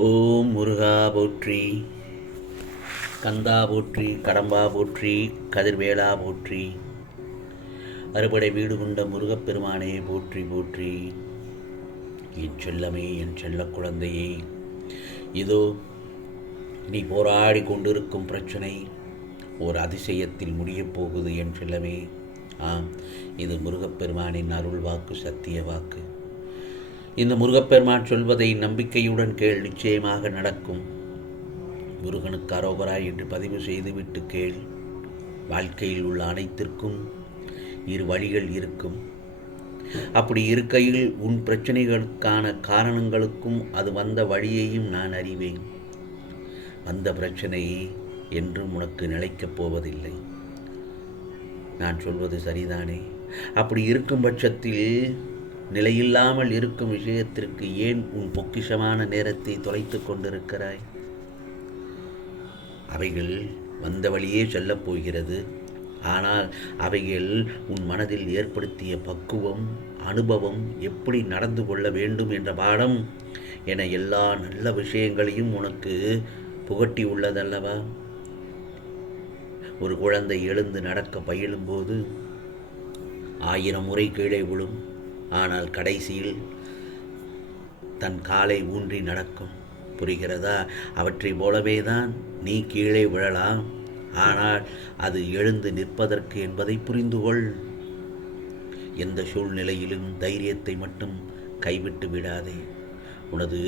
ஓம் முருகா போற்றி, கந்தா போற்றி, கடம்பா போற்றி, கதிர்வேலா போற்றி, அறுபடை வீடு கொண்ட முருகப்பெருமானே போற்றி போற்றி. என் செல்லமே, என் செல்ல குழந்தையே, இதோ நீ போராடி கொண்டிருக்கும் பிரச்சனை ஒரு அதிசயத்தில் முடியப் போகுது என் செல்லமே. ஆம், இது முருகப்பெருமானின் அருள் வாக்கு, சத்திய வாக்கு. இந்த முருகப்பெருமான் சொல்வதை நம்பிக்கையுடன் கேள், நிச்சயமாக நடக்கும். முருகனுக்கு அரோகராய் என்று பதிவு செய்துவிட்டு கேள். வாழ்க்கையில் உள்ள அனைத்திற்கும் இரு வழிகள் இருக்கும். அப்படி இருக்கையில் உன் பிரச்சனைகளுக்கான காரணங்களுக்கும் அது வந்த வழியையும் நான் அறிவேன். வந்த பிரச்சனை என்றும் உனக்கு நிலைக்கப் போவதில்லை. நான் சொல்வது சரிதானே? அப்படி இருக்கும் பட்சத்தில் நிலையில்லாமல் இருக்கும் விஷயத்திற்கு ஏன் உன் பொக்கிஷமான நேரத்தை தொலைத்து கொண்டிருக்கிறாய்? அவைகள் வந்த வழியே செல்லப் போகிறது. ஆனால் அவைகள் உன் மனதில் ஏற்படுத்திய பக்குவம், அனுபவம், எப்படி நடந்து கொள்ள வேண்டும் என்ற பாடம் என எல்லா நல்ல விஷயங்களையும் உனக்கு புகட்டி உள்ளதல்லவா? ஒரு குழந்தை எழுந்து நடக்க பயிலும்போது 1000 முறை கீழே விழும். ஆனால் கடைசியில் தன் காலை ஊன்றி நடக்கும். புரிகிறதா? அவற்றை போலவே தான் நீ கீழே விழலாம், ஆனால் அது எழுந்து நிற்பதற்கு என்பதை புரிந்துகொள். எந்த சூழ்நிலையிலும் தைரியத்தை மட்டும் கைவிட்டு விடாதே. உனது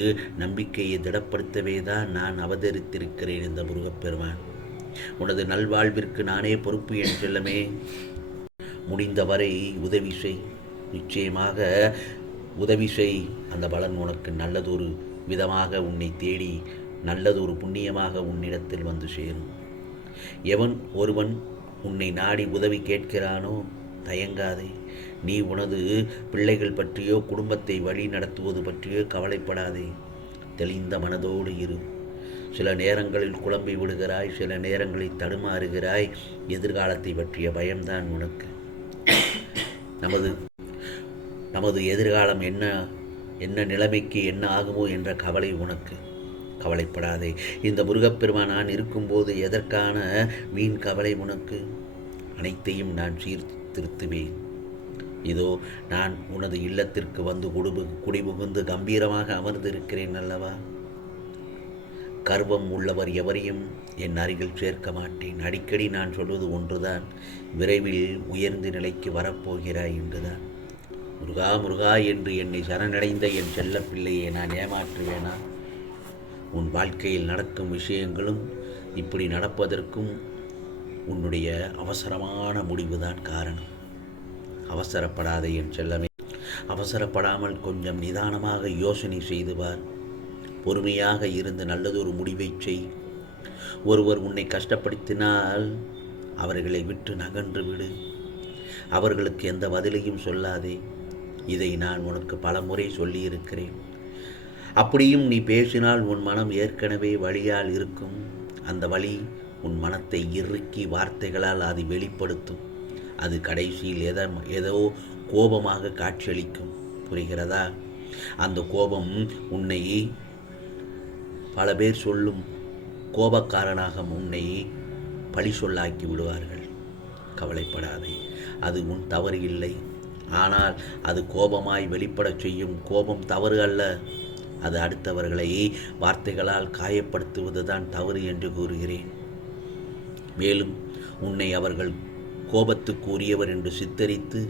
நம்பிக்கையை திடப்படுத்தவே தான் நான் அவதரித்திருக்கிறேன் இந்த முருகப்பெருமான். உனது நல்வாழ்விற்கு நானே பொறுப்பு என் செல்லமே. முடிந்தவரை உதவி செய், நிச்சயமாக உதவி செய். அந்த பலன் உனக்கு நல்லதொரு விதமாக உன்னை தேடி நல்லதொரு புண்ணியமாக உன்னிடத்தில் வந்து சேரும். எவன் ஒருவன் உன்னை நாடி உதவி கேட்கிறானோ தயங்காதே. நீ உனது பிள்ளைகள் பற்றியோ குடும்பத்தை வழி நடத்துவது பற்றியோ கவலைப்படாதே. தெளிந்த மனதோடு இரு. சில நேரங்களில் குழம்பி விடுகிறாய், சில நேரங்களில் தடுமாறுகிறாய். எதிர்காலத்தை பற்றிய பயம்தான் உனக்கு. நமது எதிர்காலம் என்ன நிலைமைக்கு என்ன ஆகுமோ என்ற கவலை உனக்கு. கவலைப்படாதே. இந்த முருகப்பெருமான் நான் இருக்கும்போது எதற்கான வீண் கவலை உனக்கு? அனைத்தையும் நான் சீர்திருத்துவேன். இதோ நான் உனது இல்லத்திற்கு வந்து குடிபுகுந்து கம்பீரமாக அமர்ந்திருக்கிறேன் அல்லவா? கர்வம் உள்ளவர் எவரையும் என் அருகில் சேர்க்க மாட்டேன். அடிக்கடி நான் சொல்வது ஒன்றுதான், விரைவில் உயர்ந்த நிலைக்கு வரப்போகிறாய் என்றுதான். முருகா முருகா என்று என்னை சரணடைந்த என் செல்ல பிள்ளையை நான் ஏமாற்றுவேனா? உன் வாழ்க்கையில் நடக்கும் விஷயங்களும் இப்படி நடப்பதற்கும் உன்னுடைய அவசரமான முடிவுதான் காரணம். அவசரப்படாதே என் செல்லமே. அவசரப்படாமல் கொஞ்சம் நிதானமாக யோசனை செய்து பார். பொறுமையாக இருந்து நல்லதொரு முடிவை செய். ஒருவர் உன்னை கஷ்டப்படுத்தினால் அவர்களை விட்டு நகன்று விடு. அவர்களுக்கு எந்த பதிலையும் சொல்லாதே. இதை நான் உனக்கு பல முறை சொல்லியிருக்கிறேன். அப்படியும் நீ பேசினால் உன் மனம் ஏற்கனவே வலியால் இருக்கும். அந்த வலி உன் மனத்தை இறுக்கி வார்த்தைகளால் அது வெளிப்படுத்தும். அது கடைசியில் ஏதோ கோபமாக காட்சியளிக்கும். புரிகிறதா? அந்த கோபம் உன்னை பல பேர் சொல்லும் கோபக்காரனாக உன்னை பழி சொல்லாக்கி விடுவார்கள். கவலைப்படாதே, அது உன் தவறு இல்லை. ஆனால் அது கோபமாய் வெளிப்படச் செய்யும் கோபம் தவறு அல்ல. அது அடுத்தவர்களை வார்த்தைகளால் காயப்படுத்துவதுதான் தவறு என்று கூறுகிறேன். மேலும் உன்னை அவர்கள் கோபத்துக்கு உரியவர் என்று சித்தரித்து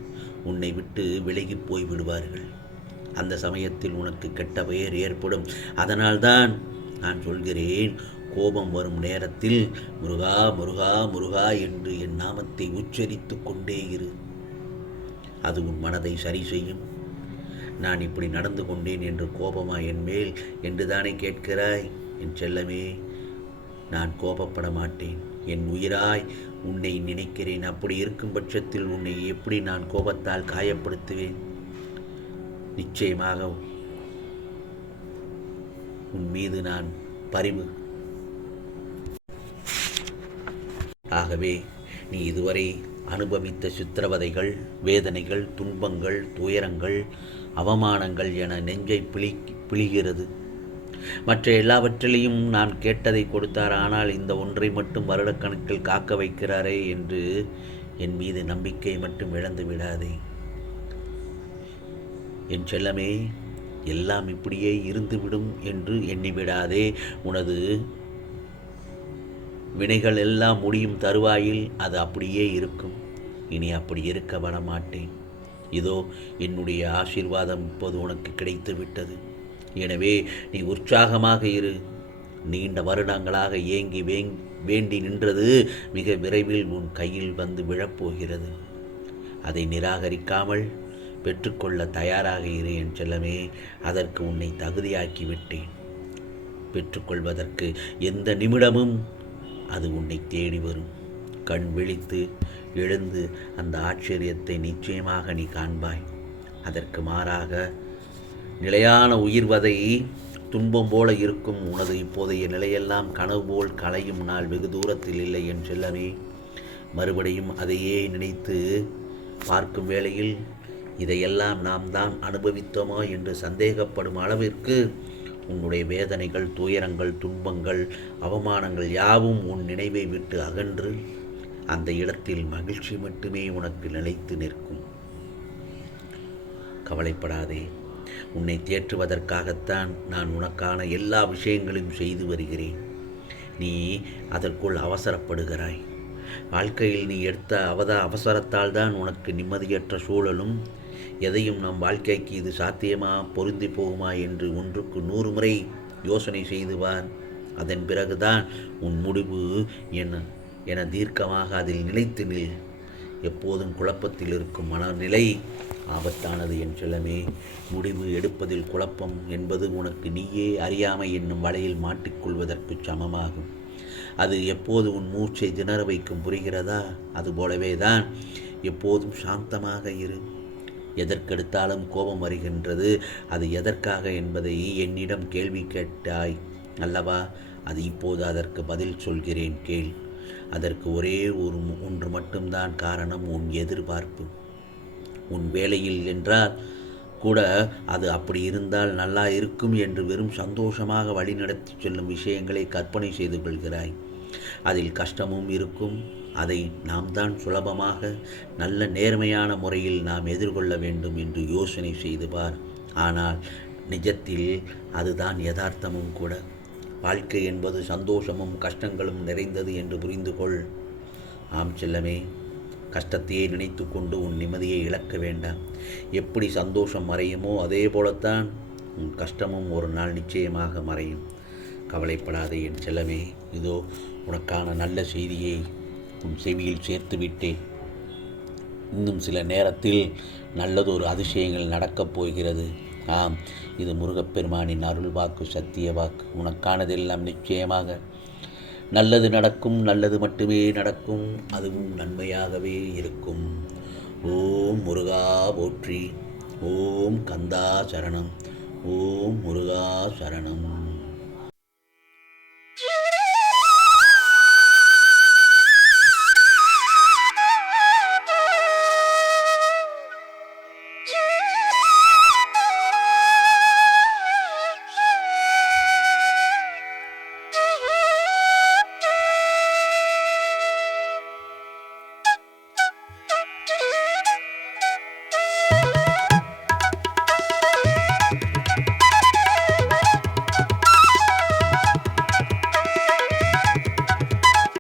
உன்னை விட்டு விலகி போய் விடுவார்கள். அந்த சமயத்தில் உனக்கு கெட்ட பெயர் ஏற்படும். அதனால்தான் நான் சொல்கிறேன், கோபம் வரும் நேரத்தில் முருகா முருகா முருகா என்று என் நாமத்தை உச்சரித்து கொண்டே இரு. அது உன் மனதை சரி செய்யும். நான் இப்படி நடந்து கொண்டேன் என்று கோபமா என் மேல் என்று தானே கேட்கிறாய்? என் செல்லமே, நான் கோபப்பட மாட்டேன். என் உயிராய் உன்னை நினைக்கிறேன். அப்படி இருக்கும் பட்சத்தில் உன்னை எப்படி நான் கோபத்தால் காயப்படுத்துவேன்? நிச்சயமாக உன் மீது நான் பரிவு. ஆகவே நீ இதுவரை அனுபவித்த சித்திரவதைகள், வேதனைகள், துன்பங்கள், துயரங்கள், அவமானங்கள் என நெஞ்சை பிழிகிறது. மற்ற எல்லாவற்றிலையும் நான் கேட்டதை கொடுத்தார். ஆனால் இந்த ஒன்றை மட்டும் வருடக்கணக்கில் காக்க வைக்கிறாரே என்று என் மீது நம்பிக்கை மட்டும் இழந்து விடாதே. என் செல்லமே, எல்லாம் இப்படியே இருந்துவிடும் என்று எண்ணிவிடாதே. உனது வினைகள் எல்லாம் முடியும் தருவாயில் அது அப்படியே இருக்கும். இனி அப்படி இருக்க விடமாட்டேன். இதோ என்னுடைய ஆசீர்வாதம் இப்போது உனக்கு கிடைத்து விட்டது. எனவே நீ உற்சாகமாக இரு. நீண்ட வருடங்களாக ஏங்கி வேண்டி நின்றது மிக விரைவில் உன் கையில் வந்து விழப்போகிறது. அதை நிராகரிக்காமல் பெற்றுக்கொள்ள தயாராக இரு என் செல்லமே. அதற்கு உன்னை தகுதியாக்கி விட்டேன். பெற்றுக்கொள்வதற்கு எந்த நிமிடமும் அது உன்னை தேடி வரும். கண் விழித்து எழுந்து அந்த ஆச்சரியத்தை நிச்சயமாக நீ காண்பாய். அதற்கு மாறாக நிலையான உயிர்வதை துன்பம் போல இருக்கும் உனது இப்போதைய நிலையெல்லாம் கனவு போல் களையும் நாள் வெகு தூரத்தில் இல்லை என் செல்லமே. மறுபடியும் அதையே நினைத்து பார்க்கும் வேளையில் இதையெல்லாம் நாம் தான் அனுபவித்தோமா என்று சந்தேகப்படும் அளவிற்கு உன்னுடைய வேதனைகள், துயரங்கள், துன்பங்கள், அவமானங்கள் யாவும் உன் நினைவை விட்டு அகன்று அந்த இடத்தில் மகிழ்ச்சி மட்டுமே உனக்கு நிலைத்து நிற்கும். கவலைப்படாதே. உன்னை தேற்றுவதற்காகத்தான் நான் உனக்கான எல்லா விஷயங்களையும் செய்து வருகிறேன். நீ அதற்குள் அவசரப்படுகிறாய். வாழ்க்கையில் நீ எடுத்த அவசரத்தால் தான் உனக்கு நிம்மதியற்ற சூழலும், எதையும் நம் வாழ்க்கைக்கு இது சாத்தியமா, பொருந்தி போகுமா என்று 1க்கு 100 முறை யோசனை செய்துவார். அதன் பிறகுதான் உன் முடிவு என தீர்க்கமாக அதில் நிலைத்து நில். எப்போதும் குழப்பத்தில் இருக்கும் மனநிலை ஆபத்தானது என் செல்லமே. முடிவு எடுப்பதில் குழப்பம் என்பது உனக்கு நீயே அறியாமை என்னும் வலையில் மாட்டிக்கொள்வதற்கு சமமாகும். அது எப்போது உன் மூச்சை திணற வைக்கும், புரிகிறதா? அதுபோலவே தான் எப்போதும் சாந்தமாக இரு. எதற்கெடுத்தாலும் கோபம் வருகின்றது. அது எதற்காக என்பதை என்னிடம் கேள்வி கேட்டாய் அல்லவா? அது இப்போது அதற்கு பதில் சொல்கிறேன், கேள். அதற்கு ஒரே ஒன்று மட்டும்தான் காரணம், உன் எதிர்பார்ப்பு. உன் வேலையில் என்றால் கூட அது அப்படி இருந்தால் நல்லா இருக்கும் என்று வெறும் சந்தோஷமாக வழிநடத்தி செல்லும் விஷயங்களை கற்பனை செய்து கொள்கிறாய். அதில் கஷ்டமும் இருக்கும். அதை நாம் தான் சுலபமாக நல்ல நேர்மையான முறையில் நாம் எதிர்கொள்ள வேண்டும் என்று யோசனை செய்து பார். ஆனால் நிஜத்தில் அதுதான் யதார்த்தமும் கூட. வாழ்க்கை என்பது சந்தோஷமும் கஷ்டங்களும் நிறைந்தது என்று புரிந்து கொள். ஆம் செல்லமே, கஷ்டத்தையே நினைத்து கொண்டு உன் நிம்மதியை இழக்க வேண்டாம். எப்படி சந்தோஷம் மறையுமோ அதே போலத்தான் உன் கஷ்டமும் ஒரு நாள் நிச்சயமாக மறையும். கவலைப்படாதே என் செல்லமே. இதோ உனக்கான நல்ல செய்தியை உன் செவியில் சேர்த்து விட்டேன். இன்னும் சில நேரத்தில் நல்லதொரு அதிசயங்கள் நடக்கப் போகிறது. ஆம், இது முருகப்பெருமானின் அருள் வாக்கு, சத்திய வாக்கு. உனக்கானதெல்லாம் நிச்சயமாக நல்லது நடக்கும். நல்லது மட்டுமே நடக்கும். அதுவும் நன்மையாகவே இருக்கும். ஓம் முருகா போற்றி. ஓம் கந்தா சரணம். ஓம் முருகா சரணம்.